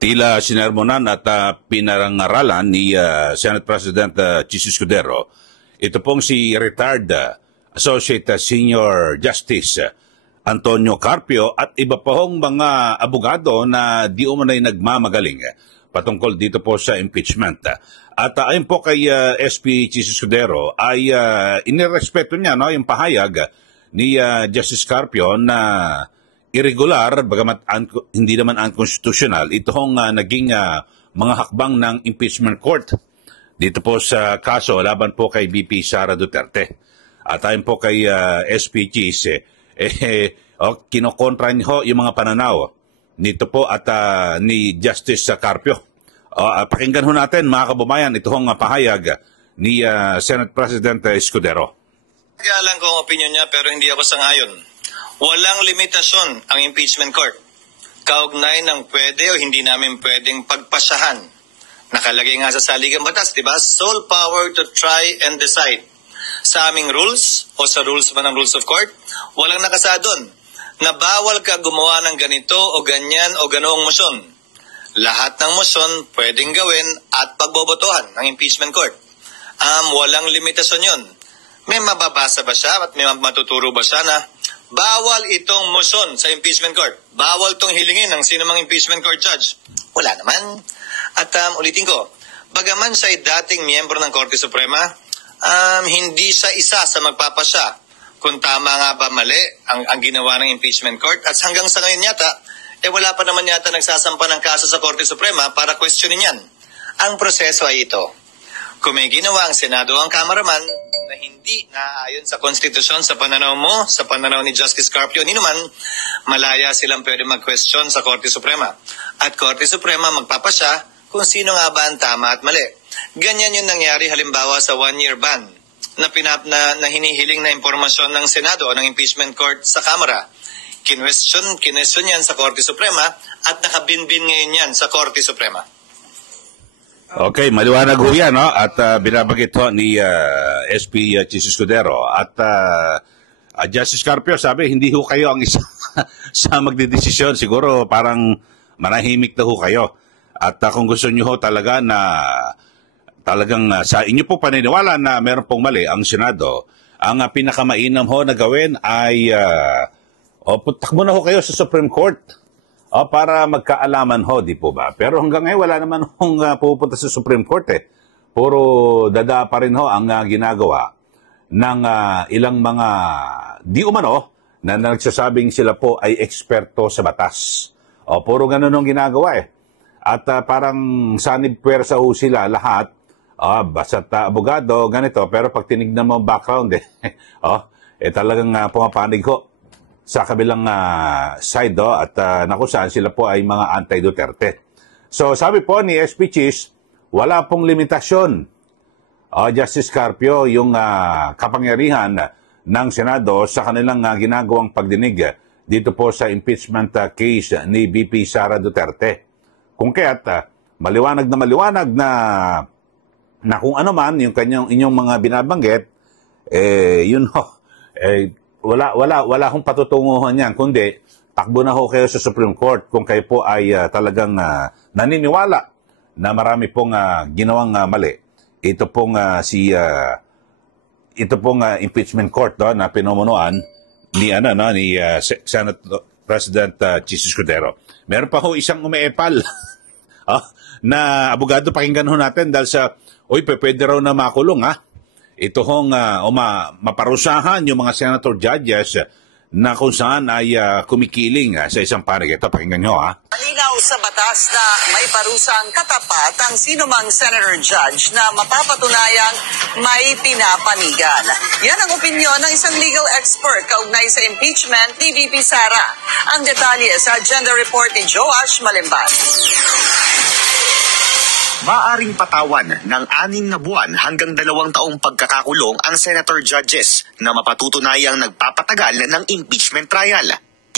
Tila sinermonan at pinarangaralan ni Senate President Chis Escudero. Ito pong si retired Associate Senior Justice Antonio Carpio at iba pa hong mga abogado na di umunay nagmamagaling patungkol dito po sa impeachment. At ayon po kay SP Chis Escudero ay inirespeto niya yung pahayag ni Justice Carpio na irregular, bagamat hindi naman unconstitutional, itong naging mga hakbang ng impeachment court dito po sa kaso laban po kay VP Sara Duterte. At ayon po kay SP Chis, kinokontra niyo yung mga pananaw nito po at ni Justice Carpio. Pakinggan ho natin mga kababayan itong pahayag ni Senate President Escudero. Alam ko ang opinion niya pero hindi ako sangayon. Walang limitasyon ang impeachment court. Kaugnay ng pwede o hindi namin pwedeng pagpasahan. Nakalagay nga sa saligang batas, di ba? Sole power to try and decide. Sa aming rules o sa rules man ng rules of court, walang nakasadon na bawal ka gumawa ng ganito o ganyan o ganoong motion. Lahat ng motion pwedeng gawin at pagbobotohan ng impeachment court. Walang limitasyon yun. May mababasa ba siya at may matuturo ba siya na bawal itong motion sa impeachment court? Bawal itong hilingin ng sinumang impeachment court judge? Wala naman. At ulitin ko, bagaman siya ay dating miyembro ng Korte Suprema, hindi siya isa sa magpapasya kung tama nga ba mali ang ginawa ng impeachment court. At hanggang sa ngayon yata, wala pa naman yata nagsasampa ng kaso sa Korte Suprema para questionin yan. Ang proseso ay ito. Kung may ginawa ang Senado ang Kamaraman na hindi naaayon sa konstitusyon sa pananaw mo, sa pananaw ni Justice Carpio, ninuman, malaya silang pwede mag-question sa Korte Suprema. At Korte Suprema magpapasya kung sino nga ba ang tama at mali. Ganyan yung nangyari halimbawa sa one-year ban na hinihiling na impormasyon ng Senado o ng impeachment court sa Kamara. Kinwestiyon yan sa Korte Suprema at nakabinbin ngayon yan sa Korte Suprema. Okay, maliwanag ho yan, no? At binabagit ho ni SP Chis Escudero. At Justice Carpio sabi, hindi ho kayo ang isa sa magdedesisyon. Siguro parang manahimik na ho kayo. At kung gusto nyo ho talaga na talagang sa inyo po paniniwala na meron pong mali ang Senado, ang pinakamainam ho na gawin ay takbo na ho kayo sa Supreme Court. Para magkaalaman ho, di po ba? Pero hanggang ngayon, wala naman hong pupunta sa Supreme Court Puro dada pa rin ho ang ginagawa ng ilang mga di umano na nagsasabing sila po ay eksperto sa batas. Puro ganun ang ginagawa At parang sanib puwersa ho sila lahat, basta't abogado, ganito. Pero pag tinignan mo ang background, talagang pumapanig ho sa kabilang side at naku saan sila po ay mga anti-Duterte. So sabi po ni SP Chis, wala pong limitasyon, Justice Carpio, yung kapangyarihan ng Senado sa kanilang ginagawang pagdinig dito po sa impeachment case ni VP Sara Duterte. Kung kaya't maliwanag na kung ano man yung inyong mga binabanggit, yun ho, wala akong patutunguhan yan, kundi takbo na ho kayo sa Supreme Court kung kayo po ay talagang naniniwala na marami pong ginawang mali. Ito pong impeachment court na pinumunuan ni Senate President Chis Escudero. Meron pa ho isang umeepal na abogado, pakinggan ho natin dahil sa pwede raw na makulong ito hong maparusahan yung mga senator judges na kung saan ay kumikiling sa isang panig. Ito, pakinggan nyo Malinaw sa batas na may parusang katapat ang sinumang senator judge na mapapatunayang may pinapanigan. Yan ang opinyon ng isang legal expert kaugnay sa impeachment ni VP Sara. Ang detalye sa agenda report ni Joash Malimban. Maaring patawan ng 6 na buwan hanggang 2 taong pagkakakulong ang senator judges na mapatutunayang nagpapatagal ng impeachment trial.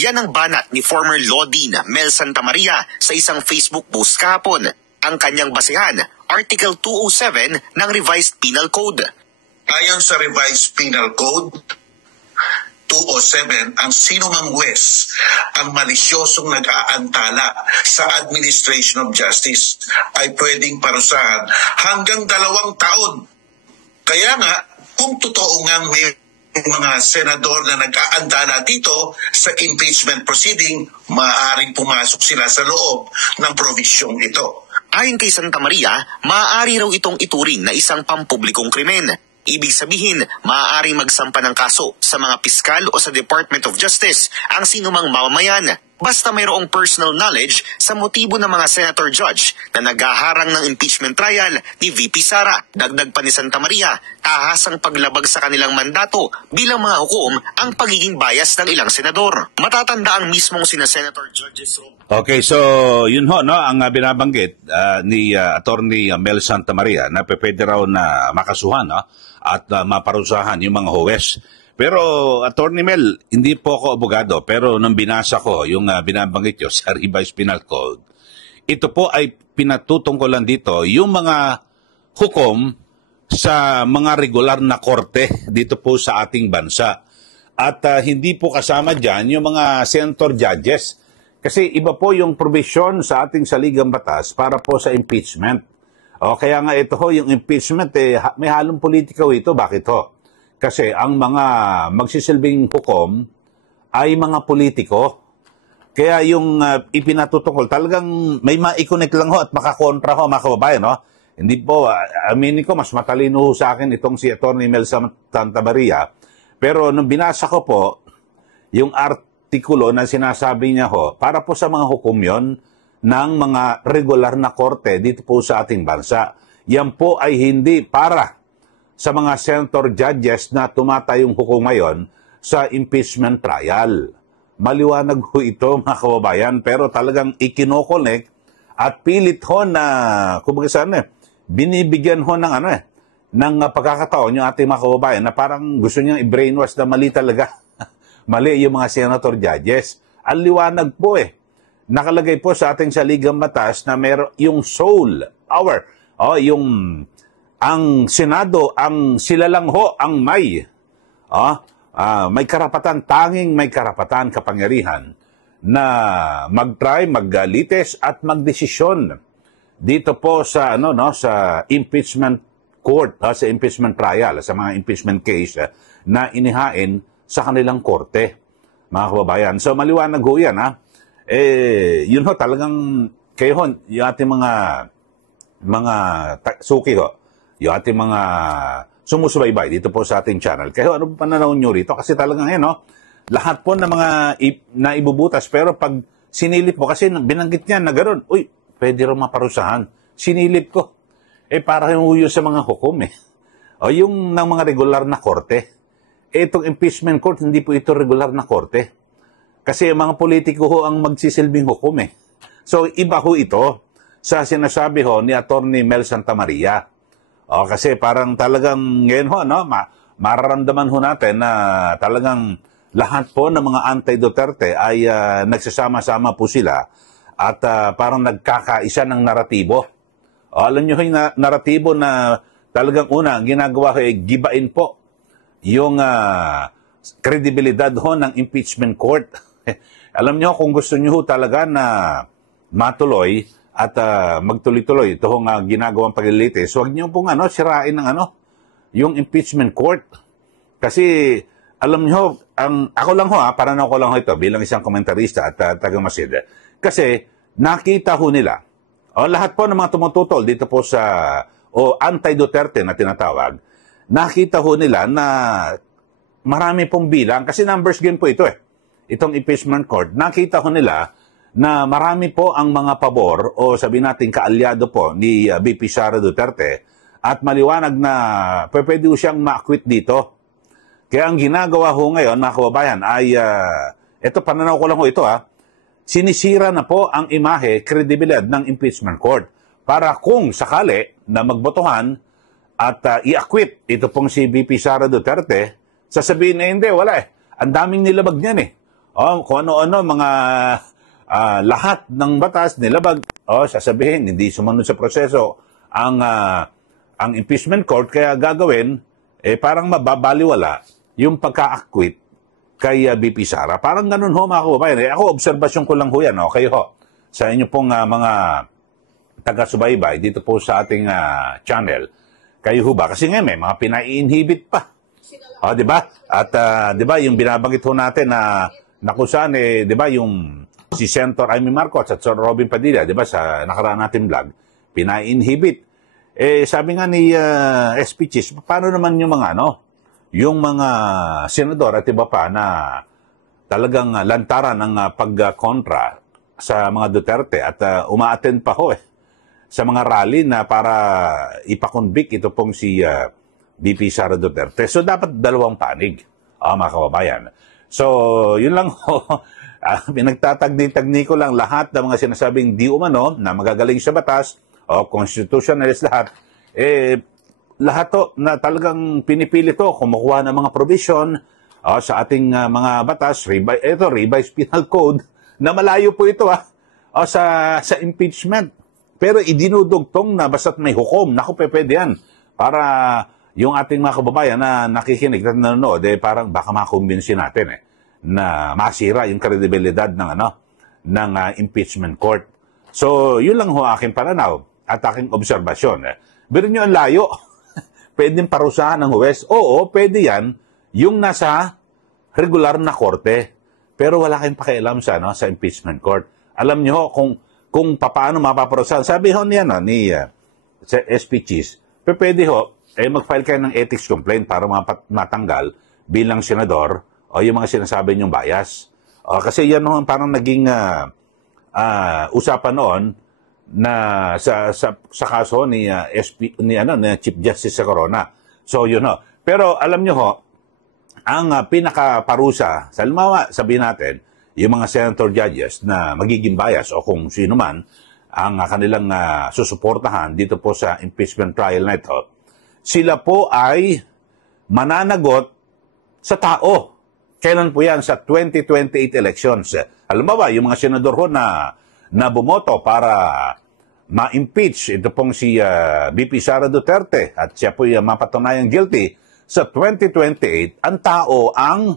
Yan ang banat ni former Law Dean Mel Santamaria sa isang Facebook post kahapon. Ang kanyang basehan, Article 207 ng Revised Penal Code. Ayon sa Revised Penal Code, 207, ang sinumang huwes ang malisyosong nag-aantala sa administration of justice ay pwedeng parusahan hanggang 2 taon. Kaya nga, kung totoo nga may mga senador na nag-aantala dito sa impeachment proceeding, maaaring pumasok sila sa loob ng provisyong ito. Ayon kay Santa Maria, maaari raw itong ituring na isang pampublikong krimen. Ibig sabihin, maaaring magsampa ng kaso sa mga piskal o sa Department of Justice ang sinumang mamamayan. Basta mayroong personal knowledge sa motibo ng mga senator judge na naghaharang ng impeachment trial ni VP Sara. Dagdag pa ni Santa Maria, tahasang paglabag sa kanilang mandato bilang mga hukom ang pagiging bias ng ilang senador. Matatanda ang mismong sina senator judges. Okay, so yun ho, no, ang binabanggit ni Attorney Mel Santa Maria na pwede raw na makasuhan, no, at maparusahan yung mga huwes. Pero, Attorney Mel, hindi po ako abogado, pero nung binasa ko yung binabanggit nyo sa Revised Penal Code, ito po ay pinatutungkulan dito yung mga hukom sa mga regular na korte dito po sa ating bansa. At hindi po kasama dyan yung mga senator judges. Kasi iba po yung provision sa ating saligang batas para po sa impeachment. O, kaya nga ito ho, yung impeachment, may halong politika ito. Bakit ho? Kasi ang mga magsisilbing hukom ay mga politiko. Kaya yung ipinatutungkol, talagang may ma-connect lang ho at makakontra ho, mga kababayan. No? Hindi po, aminin ko, mas matalino sa akin itong si Atty. Mel Santa Maria. Pero nung binasa ko po, yung artikulo na sinasabi niya ho, para po sa mga hukom yon ng mga regular na korte dito po sa ating bansa. Yan po ay hindi para sa mga senator judges na tumatayong hukom ngayon sa impeachment trial. Maliwanag ho ito, mga kababayan, pero talagang ikinokonek at pilit ho na, kumbaga saan binibigyan ho ng ng pagkakataon yung ating mga kababayan na parang gusto niyang i-brainwash na mali talaga. Mali yung mga senator judges. Ang liwanag po nakalagay po sa ating saligang batas na meron yung sole power. Ang Senado, sila lang ho ang may karapatan, tanging may karapatan, kapangyarihan na mag-try, maglitis at magdesisyon dito po sa sa impeachment court, sa impeachment trial, sa mga impeachment case na inihain sa kanilang korte, mga kababayan. So maliwanag ho yan, yun ho, talagang kayo ho, yung ating mga suki ho, yung ating mga sumusubaybay dito po sa ating channel. Kaya ano pananaw nyo rito? Kasi talagang lahat po ng mga naibubutas, pero pag sinilip mo, kasi binanggit niya na gano'n, uy, pwede rin maparusahan. Sinilip ko. Para yung huyo sa mga hukom O yung ng mga regular na korte. Itong impeachment court, hindi po ito regular na korte. Kasi mga politiko ho ang magsisilbing hukom So iba ho ito sa sinasabi ho ni Atty. Mel Santa Maria. Kasi parang talagang ngayon ho, mararamdaman ho natin na talagang lahat po ng mga anti-Duterte ay nagsasama-sama po sila at parang nagkakaisa ng naratibo. Alam nyo yung naratibo na talagang una, ginagawa ko gibain po yung kredibilidad ho ng impeachment court. Alam nyo, kung gusto nyo talaga na matuloy at magtuloy-tuloy ito hong ginagawang paglilitis, huwag niyo pong sirain ng yung impeachment court. Kasi alam niyo, ako lang ho paranaw ko lang ho ito bilang isang komentarista at taga-Masid. Kasi nakita ho nila, lahat po ng mga tumututol dito po sa anti-Duterte na tinatawag, nakita ho nila na marami pong bilang, kasi numbers game po ito itong impeachment court, nakita ho nila na marami po ang mga pabor o sabihin natin kaalyado po ni VP Sara Duterte at maliwanag na pwede siyang ma-acquit dito. Kaya ang ginagawa ho ngayon, mga kababayan, ay ito, pananaw ko lang ho ito sinisira na po ang imahe, kredibilidad ng impeachment court para kung sakali na magbotohan at i-acquit ito pong si VP Sara Duterte, sasabihin na hindi, wala ang daming nilabag niyan kung ano-ano mga lahat ng batas nilabag, sasabihin hindi sumunod sa proseso ang impeachment court, kaya gagawin parang mababaliwala yung pagka-acquit kay BP Sara. Parang ganun ho mga kababayan. Ako, obserbasyon ko lang ho yan. Okay ho. Sa inyo pong mga taga-subaybay dito po sa ating channel. Kayo ho ba? Kasi ngayon may mga pinai-inhibit pa. Di ba? At di ba yung binabanggit ho natin na kung saan di ba yung si Senator Amy Marcos at Sir Robin Padilla, di ba sa nakaraan natin vlog, pinai-inhibit. Sabi nga ni SP Chis, paano naman yung mga yung mga senador at iba pa na talagang lantaran ng pagkontra sa mga Duterte at uma-attend pa ho sa mga rally na para ipakonvict ito pong si BP Sara Duterte. So dapat dalawang panig, mga kababayan. So yun lang ho, pinagtatagni-tagni ko lang lahat ng mga sinasabing di umano na magagaling sa batas o constitutionalist lahat, lahat to na talagang pinipili to, kumukuha ng mga provision sa ating mga batas, revised penal code, na malayo po ito sa impeachment. Pero idinudugtong na basta't may hukom, naku, pwede yan. Para yung ating mga kababayan na nakikinig at nanonood, parang baka makumbinsin natin na masira yung kredibilidad ng impeachment court. So, yun lang ho aking pananaw at aking obserbasyon. Pero nyo ang layo. Pwedeng parusahan ng huwes. Oo, pwede yan yung nasa regular na korte. Pero wala kayong pakialam sa impeachment court. Alam nyo kung paano mapaparusahan. Sabi ho niya ni SP Chis, pwede ho, mag-file kayo ng ethics complaint para matanggal bilang senador o yung mga sinasabi nyong bias. Kasi yan ho parang naging usapan noon na sa kaso ni Chief Justice sa Corona. So yun ho. Pero alam nyo ho, ang pinakaparusa, sabihin natin, yung mga senator judges na magiging bias o kung sino man ang kanilang susuportahan dito po sa impeachment trial na ito, sila po ay mananagot sa tao. Kailan po yan? Sa 2028 elections. Alam ba yung mga senador ho na bumoto para ma-impeach ito pong si BP Sara Duterte at siya po yung mapatunayang guilty sa 2028, ang tao ang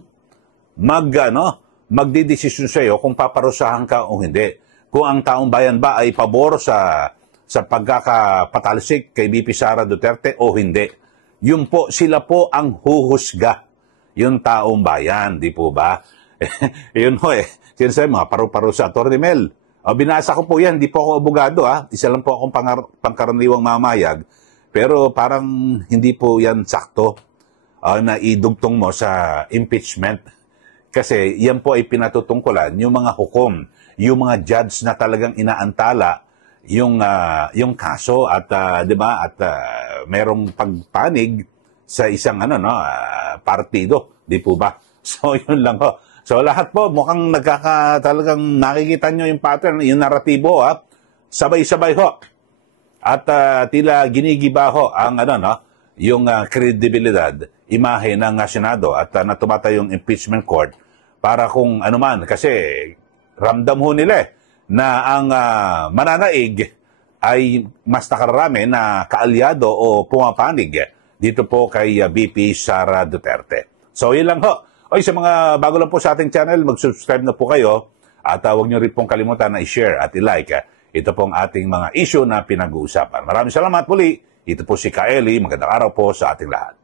magdidesisyon sa iyo kung paparusahan ka o hindi. Kung ang taong bayan ba ay pabor sa pagkakapatalsik kay BP Sara Duterte o hindi. Yun po, sila po ang huhusga. Yung taong bayan, di po ba? Yun ho sinasabi mga paru-paro sa Atty. Mel. Binasa ko po yan, di po ako abogado Isa lang po akong pangkaraniwang mamayag. Pero parang hindi po yan sakto na idugtong mo sa impeachment. Kasi yan po ay pinatutungkulan yung mga hukom, yung mga judge na talagang inaantala yung kaso at 'di ba at merong pagpanig sa isang partido, di po ba? So yun lang ho. So lahat po mukhang talagang nakikita nyo yung pattern, yung naratibo sabay-sabay ho. At tila ginigiba ho ang yung kredibilidad, imahe ng Senado at natumata yung impeachment court para kung ano man, kasi ramdam ho nila na ang mananaig ay mas nakararami na kaalyado o pumapanig dito po kay BP Sara Duterte. So yun lang ho. Sa mga bago lang po sa ating channel, mag-subscribe na po kayo at huwag nyo rin pong kalimutan na i-share at i-like ito pong ating mga issue na pinag-uusapan. Maraming salamat muli. Ito po si Kaeli. Magandang araw po sa ating lahat.